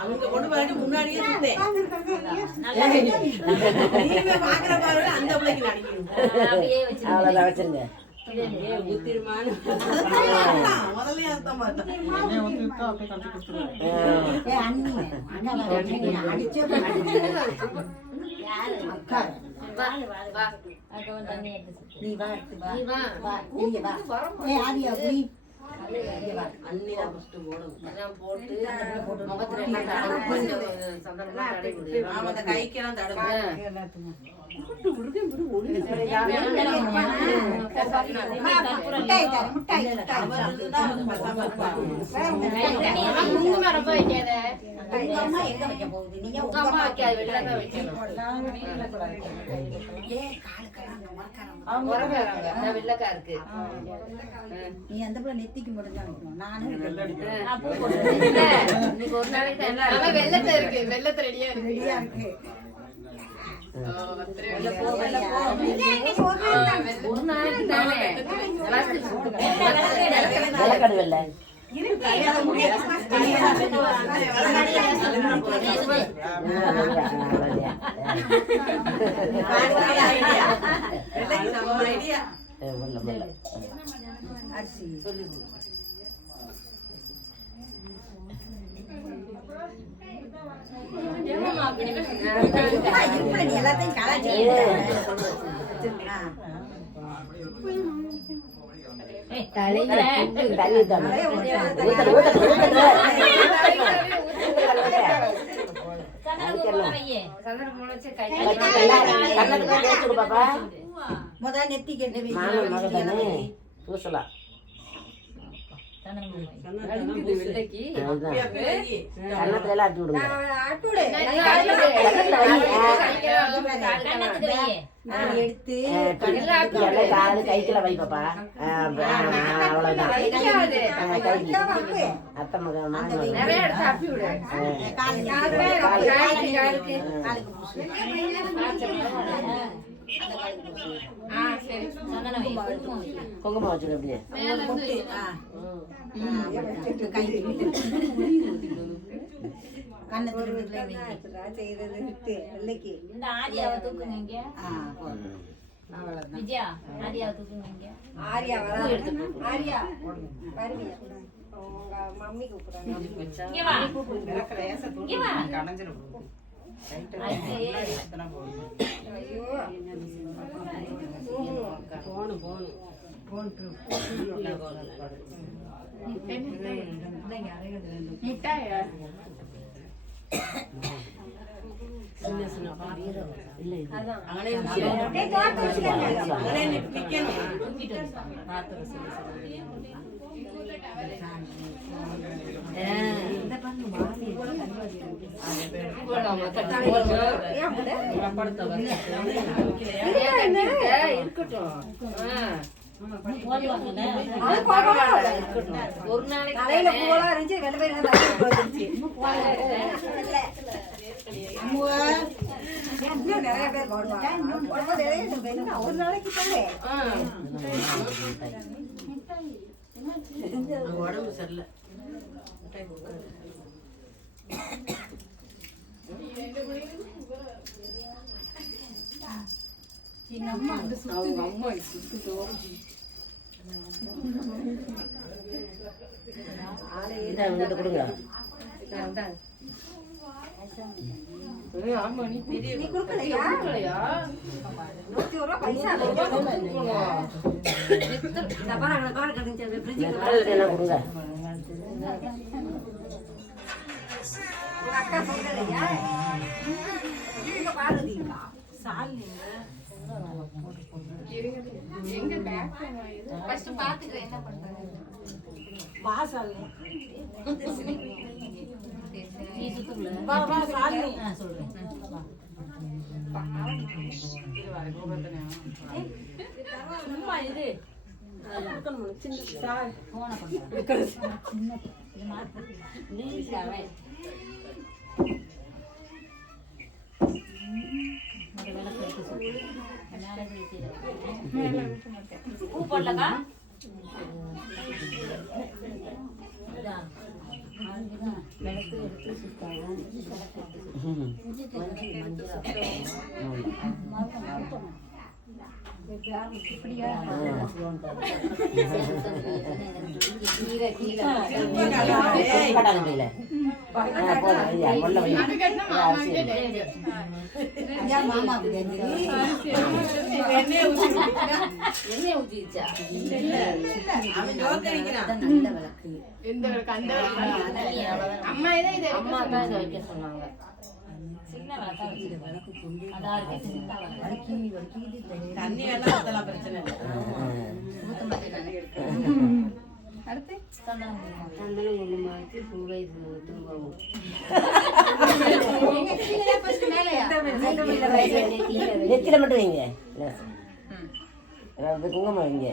அவங்க கொண்டு போயிட்டு முன்னாடியே அந்த பிள்ளைக்கு அவ்வளோதான் வச்சிருங்க. முதல்ல அர்த்தம் கைக்கெல்லாம் நீ அந்த பிள்ளை நெத்திக்கு முடிஞ்சா நானும் வெள்ளத்தை இருக்கு, வெள்ளத்தை ரெடியா இருக்கு. ஒரு நாளைக்கு தானே வெள்ளக்கடுவில்லை எல்லாத்தையும் கலாச்சி முதல் நெத்திக்கு பூசலாம். கண்ணத்துல எல்லாம் அட்டி விடுங்க. எடுத்து காலு கைக்குள்ள வை பாப்பா. அவ்வளவுதான். அத்தை மகன் குங்குமம் வச்சுடு அப்படியே. மம்மி கூப்பிடுறாங்க. ஒரு நாளைக்கு நிறைய பேர் ஒரு நாளைக்கு உடம்பு சரியில்லை. அவங்க அம்மா கொடுங்க. ஆமா நீ நீ கொடுக்கலையா? 100 ரூபாய் பைசா அக்கா சொல்லலையா? பாருதீங்களா எங்க பேக் ஃபர்ஸ்ட் பாத்துக்கிறேன் என்ன பண்றாங்க. வாசல் நீ சுத்துல வா வா சாலி சொல்றேன். சும்மா இது சின்ன சார் போன பண்ணு சின்ன இது மாத்து நீ சாவே பூ போடலக்கா மாமாவுக்கு எண்ணெய் ஊத்திச்சா அவன் ஜோக்க அடிக்கிறான். நல்ல விளக்கு அம்மா தான் இதை வைக்க சொன்னாங்க. சின்ன விளக்கா வச்சுட்டு விளக்கு கொண்டு அதான் இருக்கு. சின்ன விளக்கு வலிக்குது தண்ணி வேணா ஊத்தலாம், பிரச்சனை இல்லை. ஊத்த மாட்டேன். அடுத்து சந்தனம் சந்தனம் ஒண்ணு மாத்தி பூவை தூவாகும். நெத்தில மட்டும் வைங்க, குங்குமம் வைங்க,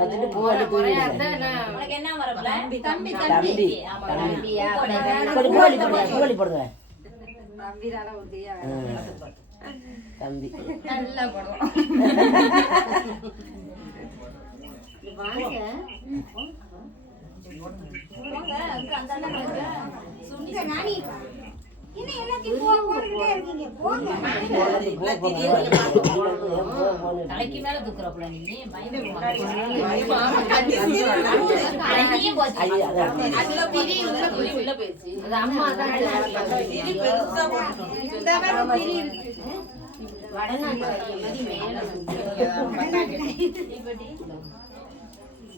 வச்சுட்டு பூ அள்ளி தூவி விடுங்க. தம்பி தம்பி கொஞ்சம் பூ அள்ளி போடுங்க, பூ அள்ளி போடுங்க. தம்பி நல்லா போடுவோம். தலைக்கு மேல தூக்குறப்பல நீ அம்மா தான் திரி பெருசா போட்டுக்கணும்.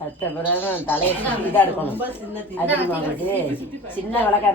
சத்த பிறகு தலையை இதாக இருக்கணும். ரொம்ப சின்ன திரி. அதிகமாக சின்ன விளக்கா